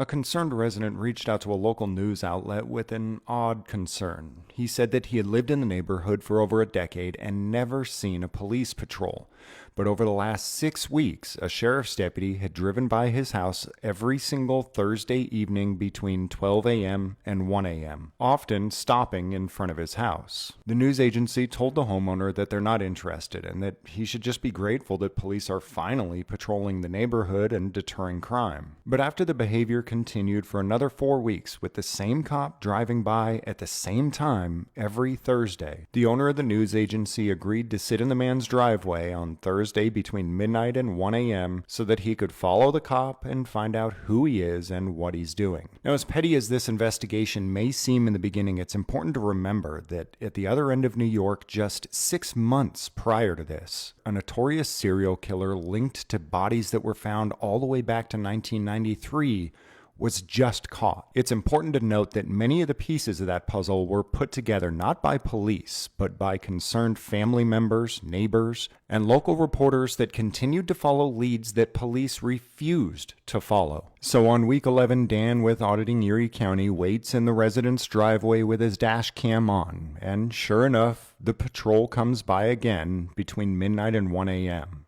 A concerned resident reached out to a local news outlet with an odd concern. He said that he had lived in the neighborhood for over a decade and never seen a police patrol. But over the last 6 weeks, a sheriff's deputy had driven by his house every single Thursday evening between 12 a.m. and 1 a.m., often stopping in front of his house. The news agency told the homeowner that they're not interested and that he should just be grateful that police are finally patrolling the neighborhood and deterring crime. But after the behavior continued for another 4 weeks with the same cop driving by at the same time every Thursday, the owner of the news agency agreed to sit in the man's driveway on Thursday between midnight and 1 a.m. so that he could follow the cop and find out who he is and what he's doing. Now, as petty as this investigation may seem in the beginning, it's important to remember that at the other end of New York, just 6 months prior to this, a notorious serial killer linked to bodies that were found all the way back to 1993 was just caught. It's important to note that many of the pieces of that puzzle were put together not by police, but by concerned family members, neighbors, and local reporters that continued to follow leads that police refused to follow. So on week 11, Dan with Auditing Erie County waits in the resident's driveway with his dash cam on, and sure enough, the patrol comes by again between midnight and 1 a.m.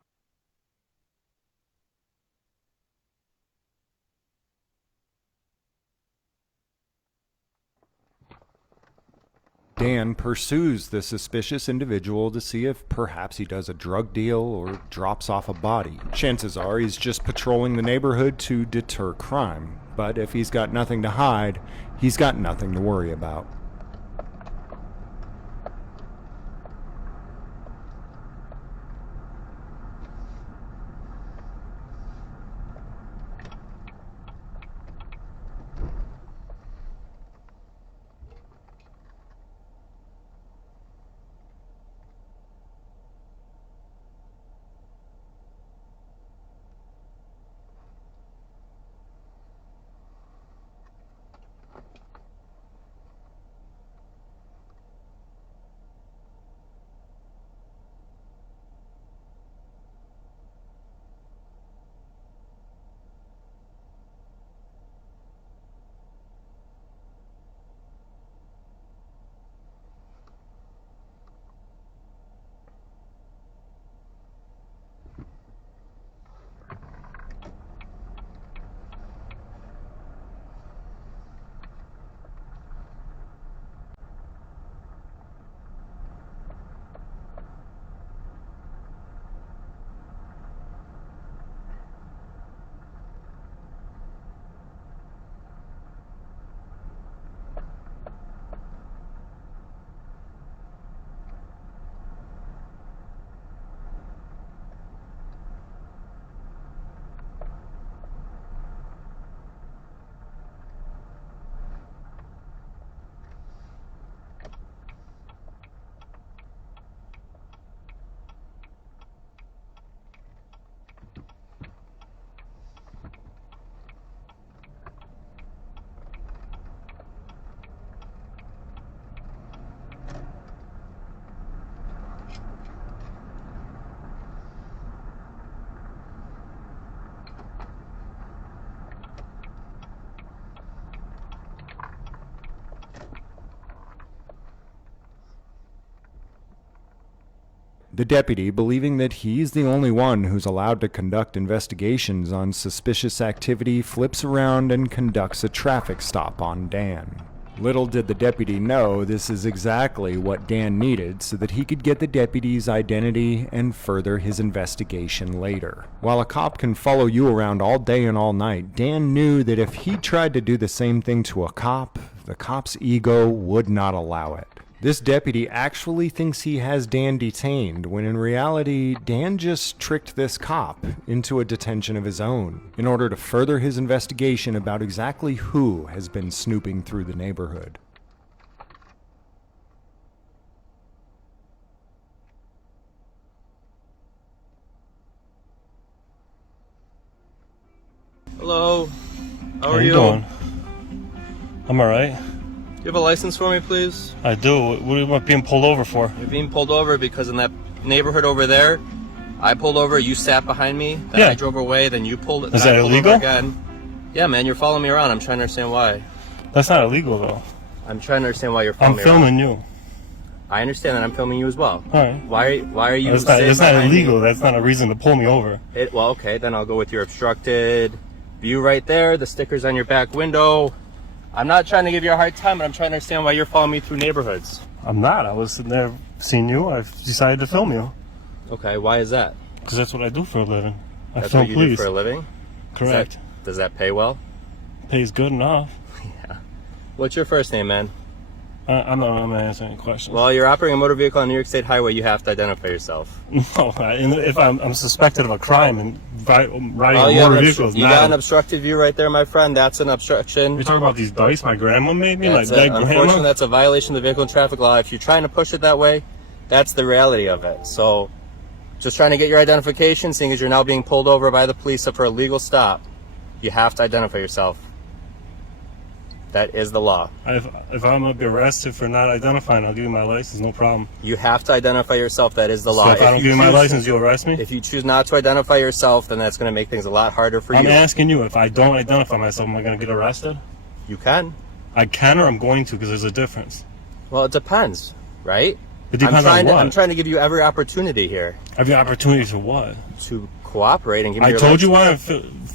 Dan pursues the suspicious individual to see if perhaps he does a drug deal or drops off a body. Chances are he's just patrolling the neighborhood to deter crime, but if he's got nothing to hide, he's got nothing to worry about. The deputy, believing that he's the only one who's allowed to conduct investigations on suspicious activity, flips around and conducts a traffic stop on Dan. Little did the deputy know this is exactly what Dan needed so that he could get the deputy's identity and further his investigation later. While a cop can follow you around all day and all night, Dan knew that if he tried to do the same thing to a cop, the cop's ego would not allow it. This deputy actually thinks he has Dan detained, when in reality, Dan just tricked this cop into a detention of his own in order to further his investigation about exactly who has been snooping through the neighborhood. Hello, how How are you you? doing? I'm alright. You have a license for me, please? I do. What am I being pulled over for? You're being pulled over because in that neighborhood over there, I pulled over, you sat behind me, then Yeah. I drove away, then you pulled it. Is then that I pulled over illegal? again. Yeah, man, you're following me around. I'm trying to understand why. That's not illegal though. I'm trying to understand why you're following I'm me filming around. you. I understand that I'm filming you as well. All right. Why are you That's not, sitting it's not behind me? illegal. That's not a reason to pull me over. Well, okay, then I'll go with your obstructed view right there, the stickers on your back window. I'm not trying to give you a hard time, but I'm trying to understand why you're following me through neighborhoods. I'm not. I was sitting there seeing you. I've decided to film you Okay, why is that? because that's what I do for a living. I That's film what you police. do for a living? Correct. Does that pay well? Pays good enough. What's your first name, man? I'm not answering any questions. Well, you're operating a motor vehicle on New York State Highway. You have to identify yourself. No, if I'm suspected of a crime and riding Oh, a you motor have vehicle is you got an not. obstructed view right there, my friend. That's an obstruction. You're talking about these dice my grandma made me? That's Like that unfortunately, grandma? that's a violation of the vehicle and traffic law. If you're trying to push it that way, that's the reality of it. So, just trying to get your identification, seeing as you're now being pulled over by the police for a legal stop, you have to identify yourself. That is the law. If I'm gonna be arrested for not identifying, I'll give you my license, no problem. You have to identify yourself. That is the law. So if I don't give you my license, you'll arrest me? If you choose not to identify yourself, then that's going to make things a lot harder for I'm you. asking you, if I don't identify myself, am I gonna get arrested? You can. I can or I'm going to, because there's a difference. Well, it depends, right? It depends on what? I'm trying to give you every opportunity here I have the opportunity to what? to cooperate and give me I your told you license.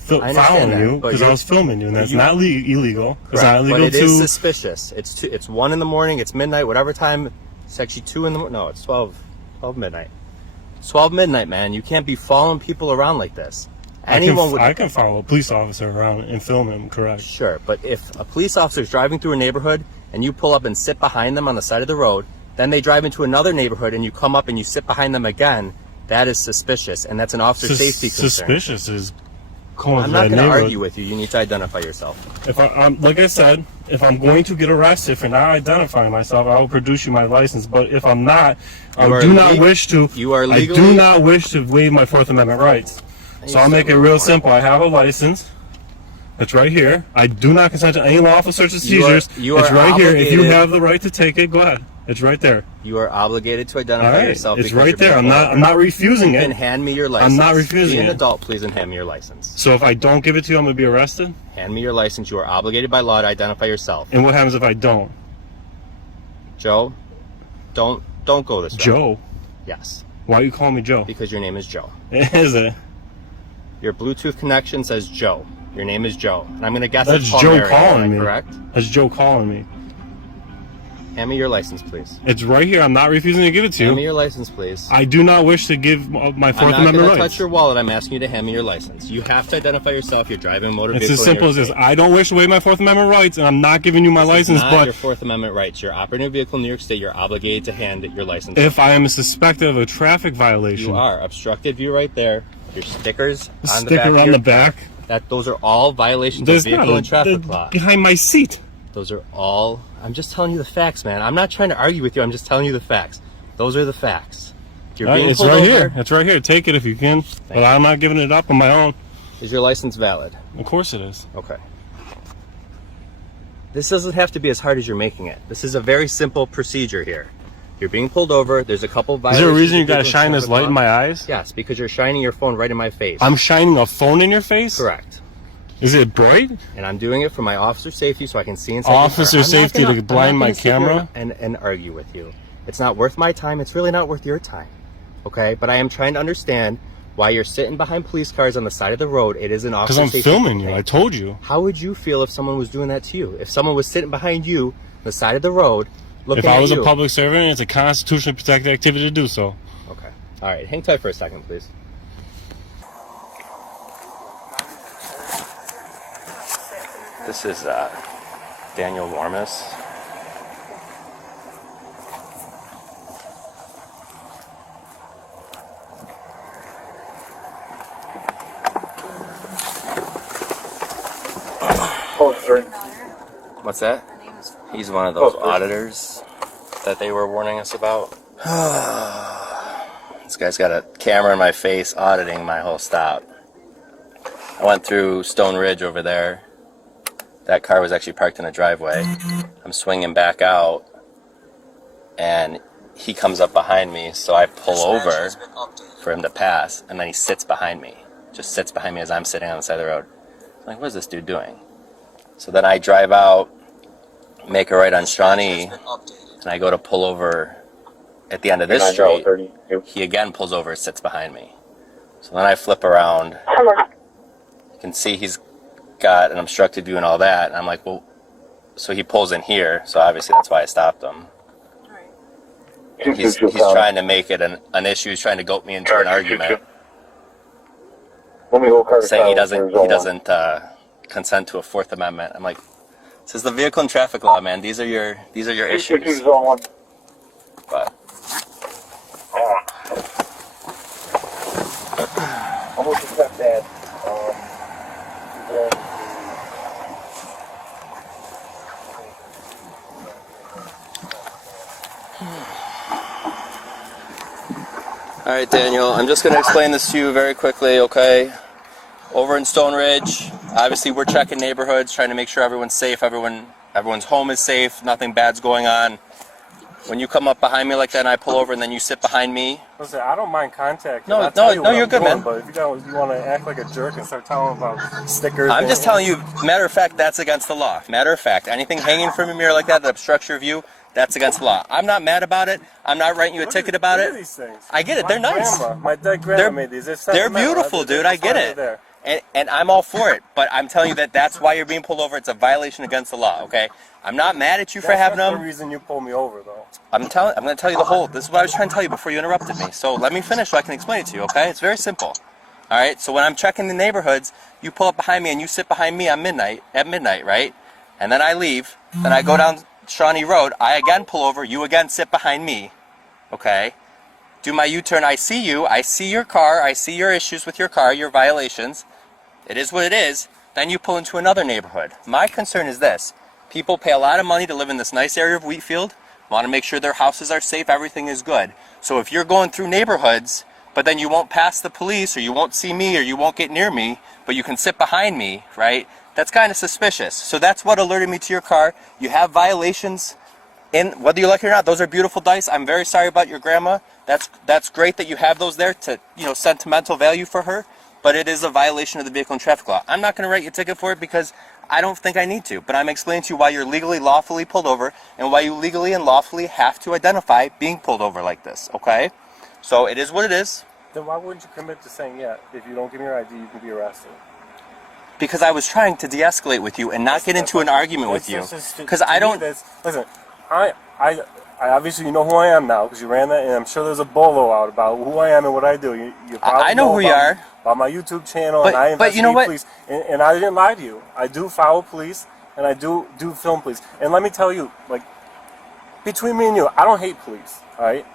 why I'm I understand following that, you, but because I you're- was filming you, and that's you- not illegal. It's Correct, not illegal but it is to... suspicious. It's 1 in the morning. It's midnight. Whatever time. It's actually 2 in the morning. No, it's 12 midnight. It's 12 midnight, man. You can't be following people around like this. Anyone would. I can follow a police officer around and film him, correct? Sure, but if a police officer is driving through a neighborhood and you pull up and sit behind them on the side of the road, then they drive into another neighborhood and you come up and you sit behind them again, that is suspicious, and that's an officer safety concern. Suspicious is going I'm to not that going to neighborhood. argue with you. You need to identify yourself. If I'm like I said, if I'm going to get arrested for not identifying myself, I will produce you my license. But if I'm not, I You are do not leg- wish to. you are I legally- do not wish to waive my Fourth Amendment rights. So I'll make it real simple. I have a license. It's right here. I do not consent to any lawful search and You are- seizures. you It's are right here. If you obligated- have the right to take it, go ahead. It's right there. You are obligated to All identify right. yourself. It's because right you're there. being I'm pulled not over. refusing You can it. hand me your license. not refusing Be an it. adult, please, and hand me your license. So if I don't give it to you, I'm gonna be arrested. Hand me your license. You are obligated by law to identify yourself. And what happens if I don't? Joe, don't go this route. Joe. Yes, Why you call me Joe? because your name is Joe. Is it? Your Bluetooth connection says Joe. Your name is Joe. And I'm going to guess That's it's Paul Joe Mary, calling am I me. correct? That's Joe calling me. Hand me your license, please. It's right here. I'm not refusing to give it to Hand me you. your license, please. I do not wish to give my I'm Fourth not going Amendment to rights. touch your wallet. I'm asking you to hand me your license. You have to identify yourself. You're driving a motor It's vehicle. as in simple your as this. state. I don't wish to waive my Fourth Amendment rights, and I'm not giving you my license. Not But your Fourth Amendment rights. You're operating a vehicle in New York State. You're obligated to hand your license. if I am suspected of a traffic violation, You are. Obstructed view right there. Your stickers the on the sticker back. of on your the back. Those are all violations There's of vehicle not and traffic a, law. behind my seat. Those are all. I'm just telling you the facts, man. I'm not trying to argue with you. I'm just telling you the facts. Those are the facts. You're All right, being it's pulled right over. here. It's right here. Take it if you can. But you. I'm not giving it up on my own. Is your license valid? Of course it is. Okay. This doesn't have to be as hard as you're making it. This is a very simple procedure here. You're being pulled over. There's a couple Is violations. there a reason you of gotta vehicle shine and this traffic light law. in my eyes? Yes, because you're shining your phone right in my face. I'm shining a phone in your face? correct. Is it bright? And I'm doing it for my officer safety so I can see inside Officer your car. I'm not safety gonna- to blind I'm not my gonna sit here camera? and argue with you. It's not worth my time. It's really not worth your time. Okay? But I am trying to understand why you're sitting behind police cars on the side of the road. It is an Because officer I'm safety filming you. thing. I told you. How would you feel if someone was doing that to you? If someone was sitting behind you on the side of the road looking If I at was you? a public servant, it's a constitutionally protected activity to do so. Okay. All right. Hang tight for a second, please. This is Daniel Warmus. What's that? He's one of those auditors that they were warning us about. This guy's got a camera in my face auditing my whole stop. I went through Stone Ridge over there. That car was actually parked in a driveway. I'm swinging back out, and he comes up behind me, so I pull over for him to pass, and then he sits behind me. Just sits behind me as I'm sitting on the side of the road. like, what is this dude doing? So then I drive out, make a right on Shawnee, and I go to pull over at the end of this street. He again pulls over, sits behind me. So then I flip around. You can see he's got an obstructed view and all that. And I'm like, well, so he pulls in here. So obviously that's why I stopped him. He's trying to make it an issue. He's trying to goat me into an argument, saying he doesn't consent to a Fourth Amendment. I'm like, this is the vehicle and traffic law, man. These are your issues. But almost accept that. all right, Daniel, I'm just going to explain this to you very quickly, okay? Over in Stone Ridge, obviously we're checking neighborhoods, trying to make sure everyone's safe, everyone's home is safe, nothing bad's going on. When you come up behind me like that and I pull over and then you sit behind me. Listen, I don't mind contact. No, you're good, man. But if you want to act like a jerk and start telling about stickers. I'm just telling you, matter of fact, that's against the law. Matter of fact, anything hanging from your mirror like that obstructs your view, that's against the law. I'm not mad about it. I'm not writing you a ticket about it. These things. I get it. They're nice. My dead grandma made these. They're beautiful, dude. I get it. And I'm all for it. But I'm telling you that's why you're being pulled over. It's a violation against the law, okay? I'm not mad at you for having them. That's the reason you pulled me over, though. I'm going to tell you the whole. This is what I was trying to tell you before you interrupted me. So let me finish so I can explain it to you, okay? It's very simple. All right? So when I'm checking the neighborhoods, you pull up behind me and you sit behind me at midnight, right? And then I leave. Then I go down Shawnee Road. I again pull over. You again sit behind me, okay? Do my U-turn. I see you. I see your car. I see your issues with your car, your violations. It is what it is. Then you pull into another neighborhood. My concern is this. People pay a lot of money to live in this nice area of Wheatfield, want to make sure their houses are safe, everything is good. So if you're going through neighborhoods, but then you won't pass the police, or you won't see me, or you won't get near me, but you can sit behind me, right? That's kind of suspicious. So that's what alerted me to your car. You have violations, whether you like it or not. Those are beautiful dice. I'm very sorry about your grandma. That's great that you have those there to, sentimental value for her. But it is a violation of the vehicle and traffic law. I'm not going to write you a ticket for it because I don't think I need to. But I'm explaining to you why you're legally, lawfully pulled over and why you legally and lawfully have to identify being pulled over like this, okay? So it is what it is. Then why wouldn't you commit to saying, yeah, if you don't give me your ID, you can be arrested? Because I was trying to de-escalate with you and not get into an argument with you. Because I don't... Listen, I obviously you know who I am now because you ran that, and I'm sure there's a bolo out about who I am and what I do. You I know who you are. About my YouTube channel, and I investigate police, and I didn't lie to you. I do follow police, and I do film police. And let me tell you, like, between me and you, I don't hate police, all right?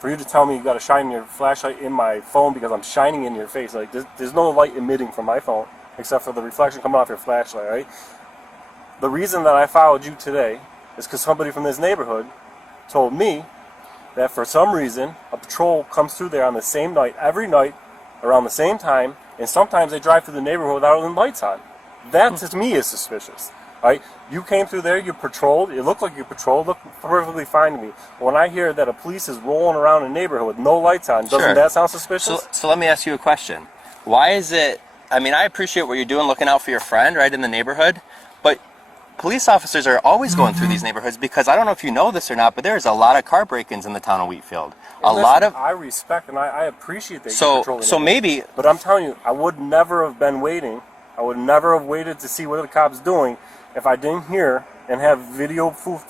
For you to tell me you got to shine your flashlight in my phone because I'm shining in your face, like, there's no light emitting from my phone except for the reflection coming off your flashlight, right? The reason that I followed you today is because somebody from this neighborhood told me that for some reason a patrol comes through there on the same night, every night, around the same time, and sometimes they drive through the neighborhood without the lights on. That to me is suspicious. Right? You came through there, you patrolled, it looked like you patrolled, looked perfectly fine to me. When I hear that a police is rolling around a neighborhood with no lights on, doesn't that sound suspicious? So let me ask you a question. Why is it, I appreciate what you're doing, looking out for your friend, right, in the neighborhood, but police officers are always going through these neighborhoods because I don't know if you know this or not, but there's a lot of car break-ins in the town of Wheatfield. I respect and I appreciate that you're patrolling. So maybe... But I'm telling you, I would never have been waiting. I would never have waited to see what the cop's doing if I didn't hear and have video proof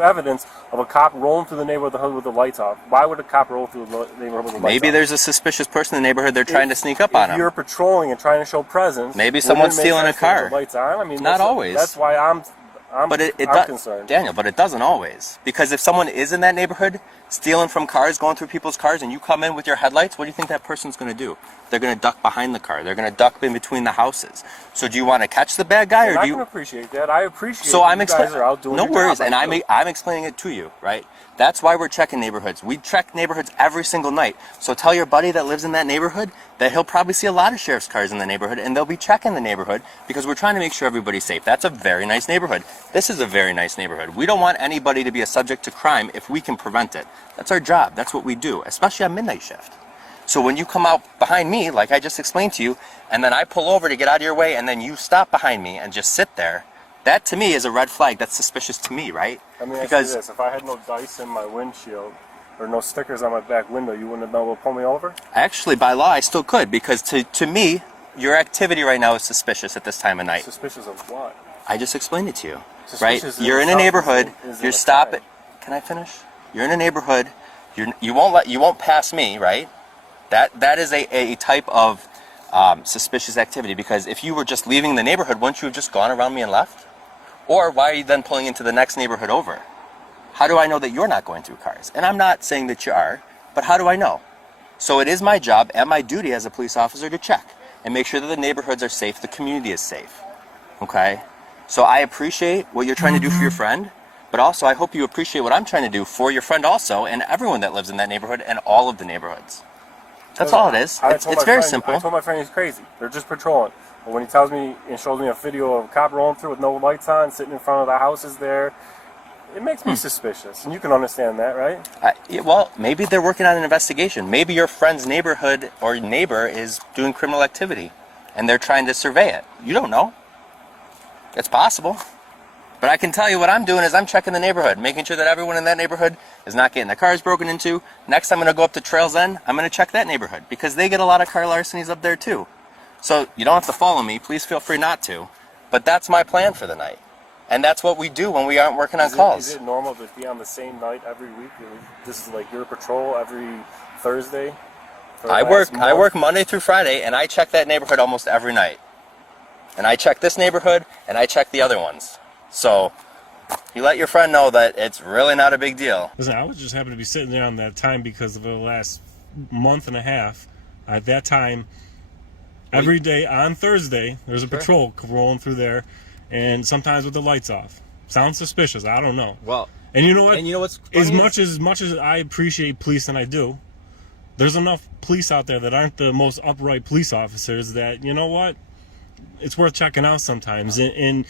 evidence of a cop rolling through the neighborhood with the lights off. Why would a cop roll through the neighborhood with the lights off? Maybe there's a sususpicious person in the neighborhood they're trying to sneak up on him. If you're patrolling and trying to show presence, maybe someone's stealing a car. Lights on. Not always. That's why I'm concerned. Daniel, but it doesn't always. Because if someone is in that neighborhood stealing from cars, going through people's cars, and you come in with your headlights, what do you think that person's going to do? They're going to duck behind the car. They're going to duck in between the houses. So do you want to catch the bad guy, or do you? I can appreciate that. I appreciate. So I'm explaining. No worries, and I'm explaining it to you, right? That's why we're checking neighborhoods. We check neighborhoods every single night. So tell your buddy that lives in that neighborhood that he'll probably see a lot of sheriff's cars in the neighborhood, and they'll be checking the neighborhood because we're trying to make sure everybody's safe. That's a very nice neighborhood. This is a very nice neighborhood. We don't want anybody to be a subject to crime if we can prevent it. That's our job. That's what we do, especially on midnight shift. So when you come out behind me, like I just explained to you, and then I pull over to get out of your way, and then you stop behind me and just sit there, that to me is a red flag. That's suspicious to me, right? I mean, because this, if I had no dice in my windshield or no stickers on my back window, you wouldn't have been able to pull me over? Actually, by law, I still could, because to me, your activity right now is suspicious at this time of night. Suspicious of what? I just explained it to you, Suspicious right? You're in a neighborhood. You're stopping. Can I finish? You're in a neighborhood. You won't pass me, right? That is a type of suspicious activity, because if you were just leaving the neighborhood, wouldn't you have just gone around me and left? Or why are you then pulling into the next neighborhood over? How do I know that you're not going through cars? And I'm not saying that you are, but how do I know? So it is my job and my duty as a police officer to check and make sure that the neighborhoods are safe, the community is safe. Okay? So I appreciate what you're trying to do for your friend, but also I hope you appreciate what I'm trying to do for your friend also, and everyone that lives in that neighborhood and all of the neighborhoods. That's all it is. It's very simple. I told my friend he's crazy. They're just patrolling. But when he tells me and shows me a video of a cop rolling through with no lights on, sitting in front of the houses there, it makes me suspicious. And you can understand that, right? Well, maybe they're working on an investigation. Maybe your friend's neighborhood or neighbor is doing criminal activity, and they're trying to survey it. You don't know. It's possible. But I can tell you what I'm doing is I'm checking the neighborhood, making sure that everyone in that neighborhood is not getting their cars broken into. Next, I'm going to go up to Trails End. I'm going to check that neighborhood, because they get a lot of car larcenies up there too. So you don't have to follow me. Please feel free not to. But that's my plan for the night. And that's what we do when we aren't working on calls. Is it normal to be on the same night every week? This is like your patrol every Thursday? I work Monday through Friday, and I check that neighborhood almost every night. And I check this neighborhood, and I check the other ones. So you let your friend know that it's really not a big deal. Listen, I was just happy to be sitting there on that time because of the last month and a half. At that time, every day on Thursday, there's a patrol rolling through there, and sometimes with the lights off. Sounds suspicious. I don't know. Well, and you know what? And you know what's funny as much as I appreciate police, and I do, there's enough police out there that aren't the most upright police officers that, you know what? It's worth checking out sometimes. And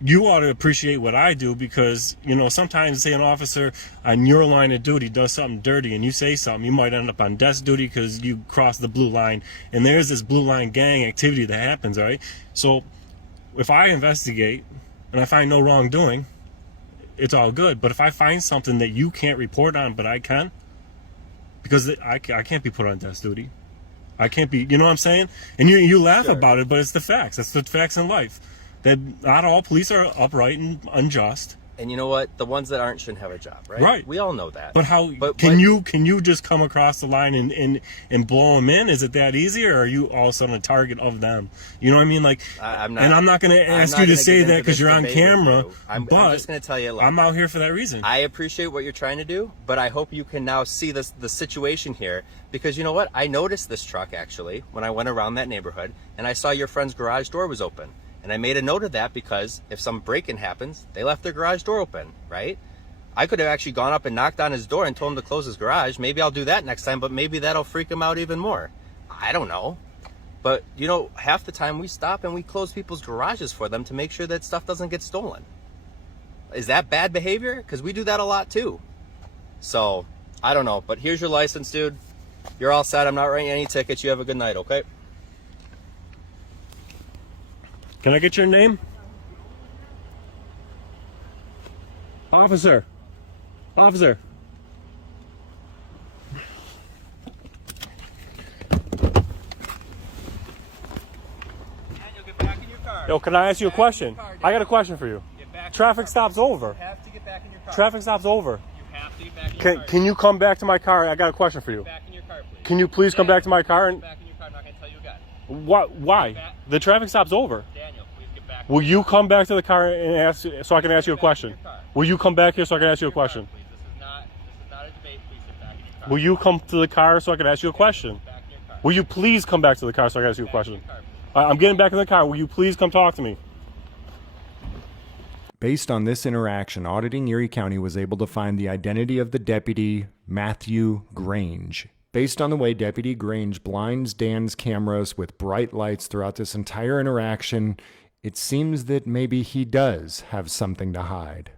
you ought to appreciate what I do, because, you know, sometimes, say an officer on your line of duty does something dirty and you say something, you might end up on desk duty because you crossed the blue line, and there's this blue line gang activity that happens, right? So if I investigate and I find no wrongdoing, it's all good. But if I find something that you can't report on but I can, because I can't be put on desk duty, I can't be, you know what I'm saying? And you laugh about it, but it's the facts. That's the facts in life. That not all police are upright and unjust. And you know what? The ones that aren't shouldn't have a job, right? Right. We all know that. But how can you just come across the line and blow them in? Is it that easy, or are you all of a sudden a target of them? You know what I mean? Like, I'm not going to ask you to say that because you're on camera. I'm just going to tell you, look, I'm out here for that reason. I appreciate what you're trying to do, but I hope you can now see the situation here, because you know what? I noticed this truck actually when I went around that neighborhood, and I saw your friend's garage door was open. And I made a note of that because if some break-in happens, they left their garage door open, right? I could have actually gone up and knocked on his door and told him to close his garage. Maybe I'll do that next time, but maybe that'll freak him out even more. I don't know. But, you know, half the time we stop and we close people's garages for them to make sure that stuff doesn't get stolen. Is that bad behavior? Because we do that a lot too. So, I don't know. But here's your license, dude. You're all set. I'm not writing any tickets. You have a good night, okay? Can I get your name? Officer. Officer. Daniel, get back in your car. Yo, can I ask you a question? I got a question for you. Traffic stop's over. You have to get back in your car. Traffic stop's over. You have to get back in your car. Can you come back to my car? I got a question for you. Get back in your car, please. Can you please come back to my car? And Get back in your car. I'm not going to tell you again. why? The traffic stop's over. Daniel, please get back. Will you come back to the car and ask, so I can ask you a question? Will you come back here so I can ask you a question? Please. This is not a debate. Please get back in your car. Will you come to the car so I can ask you a question? Back in your car. Will you please come back to the car so I can ask you a question? Car, I'm getting back in the car. Will you please come talk to me? Based on this interaction, Auditing Erie County was able to find the identity of the deputy, Matthew Grange. Based on the way Deputy Grange blinds Dan's cameras with bright lights throughout this entire interaction, it seems that maybe he does have something to hide.